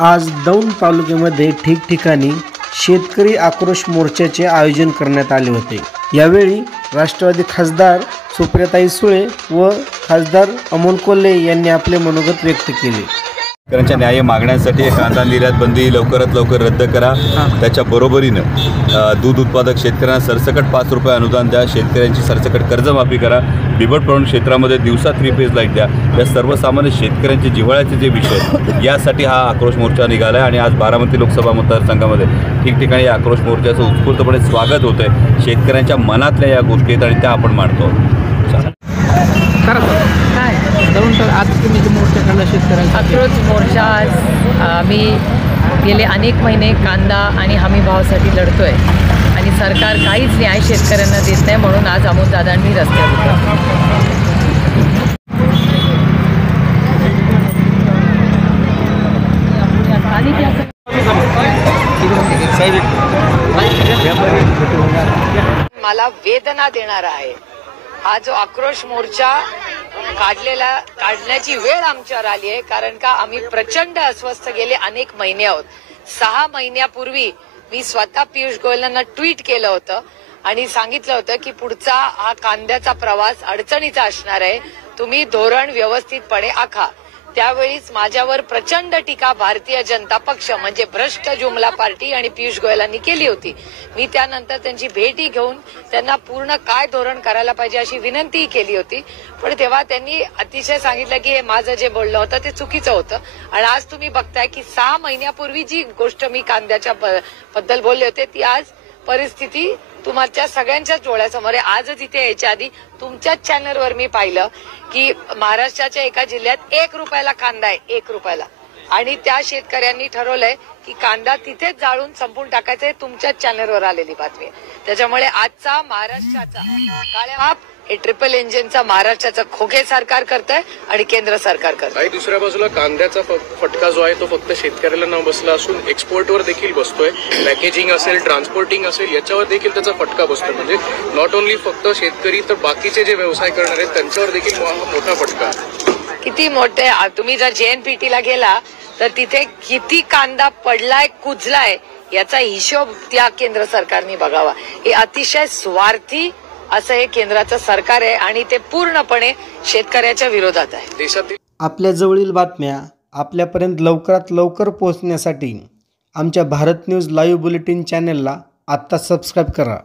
आज दौंड तालुक्यामध्ये ठिकठिकाणी शेतकरी आक्रोश मोर्चाचे आयोजन करण्यात आले होते। यावेळी राष्ट्रवादी खासदार सुप्रियाताई सुळे व खासदार अमोल कोल्हे यांनी आपले मनोगत व्यक्त केले। शेतकऱ्यांच्या न्याय मागण्यासाठी कांदा निर्यात बंदी लवकरात लवकर रद्द करा। त्याच्या बरोबरीनं दूध उत्पादक शेतकऱ्यांना सरसकट 5 रुपये अनुदान द्या। शेतकऱ्यांची सरसकट कर्जमाफी करा। बिबट पडून क्षेत्रामध्ये दिवसा 3 फेज लाईट द्या। या सर्वसामान्य शेतकऱ्यांचे जिव्हाळ्याचे जे विषय यासाठी हा आक्रोश मोर्चा निघाला आहे आणि आज बारामती लोकसभा मतदारसंघामध्ये ठिकठिकाणी या आक्रोश मोर्चाचं उत्स्फूर्तपणे स्वागत होत आहे। शेतकऱ्यांच्या मनातल्या या गोष्टी आहेत आणि त्या आपण मांडतो। आज तुम्ही मोर्चा काढला शेतकऱ्यांचा आक्रोश मोर्चा आज आम्ही गेले अनेक महिने कांदा आणि हमी भावासाठी लढतोय आणि सरकार काहीच न्याय शेतकऱ्यांना देत नाही, म्हणून आज अमोलदादांनी रस्त्यावर मला वेदना देणार आहे। हा जो आक्रोश मोर्चा काढण्याची वेळ आमच्यावर आली आहे, कारण का आम्ही प्रचंड अस्वस्थ गेले अनेक महिने आहोत। 6 महिन्यापूर्वी मी स्वतः पियुष गोयलांना ट्विट केलं होतं आणि सांगितलं होतं की पुढचा हा कांद्याचा प्रवास अडचणीचा असणार आहे, तुम्ही धोरण व्यवस्थितपणे आखा। त्यावेळीच माझ्यावर प्रचंड टीका भारतीय जनता पक्ष म्हणजे भ्रष्ट जुमला पार्टी आणि पियुष गोयलांनी केली होती। मी त्यानंतर त्यांची भेटी घेऊन त्यांना पूर्ण काय धोरण करायला पाहिजे अशी विनंतीही केली होती, पण तेव्हा त्यांनी अतिशय सांगितलं की हे माझं जे बोललं होतं ते चुकीचं होतं। आणि आज तुम्ही बघताय की 6 महिन्यापूर्वी जी गोष्ट मी कांद्याच्या बद्दल बोलले होते ती आज परिस्थिती तुमच्या सगळ्यांच्याच डोळ्यासमोर आहे। आजच इथे यायच्या आधी तुमच्याच चॅनलवर मी पाहिलं की महाराष्ट्राच्या एका जिल्ह्यात 1 रुपयाला कांदा आहे, 1 रुपयाला, आणि त्या शेतकऱ्यांनी ठरवलंय की कांदा तिथेच जाळून संपून टाकायचं। हे तुमच्याच चॅनलवर आलेली बातमी आहे। त्याच्यामुळे आजचा महाराष्ट्राचा काळ्या हे ट्रिपल इंजिनचा महाराष्ट्राचं खोके सरकार करतंय आणि केंद्र सरकार करतंय। दुसऱ्या बाजूला कांद्याचा फटका जो आहे तो फक्त शेतकऱ्याला न बसला असून एक्सपोर्टवर देखील बसतोय। पॅकेजिंग असेल, ट्रान्सपोर्टिंग असेल, याच्यावर देखील त्याचा फटका बसतोय। म्हणजे नॉट ओनली फक्त शेतकरी तर बाकीचे जे व्यवसाय करणार आहेत त्यांच्यावर देखील मोठा फटका। किती मोठे तुम्ही जर JNPT गेला तर तिथे किती कांदा पडलाय, कुजलाय याचा हिशोब त्या केंद्र सरकारने बघावा। हे अतिशय स्वार्थी असं हे केंद्राचं सरकार आहे आणि ते पूर्णपणे शेतकऱ्याच्या विरोधात आहे। देशातील आपल्या जवळील बातम्या आपल्यापर्यंत लवकरात लवकर पोहोचण्यासाठी आमच्या भारत न्यूज लाईव्ह बुलेटिन चॅनलला आत्ता सबस्क्राईब करा।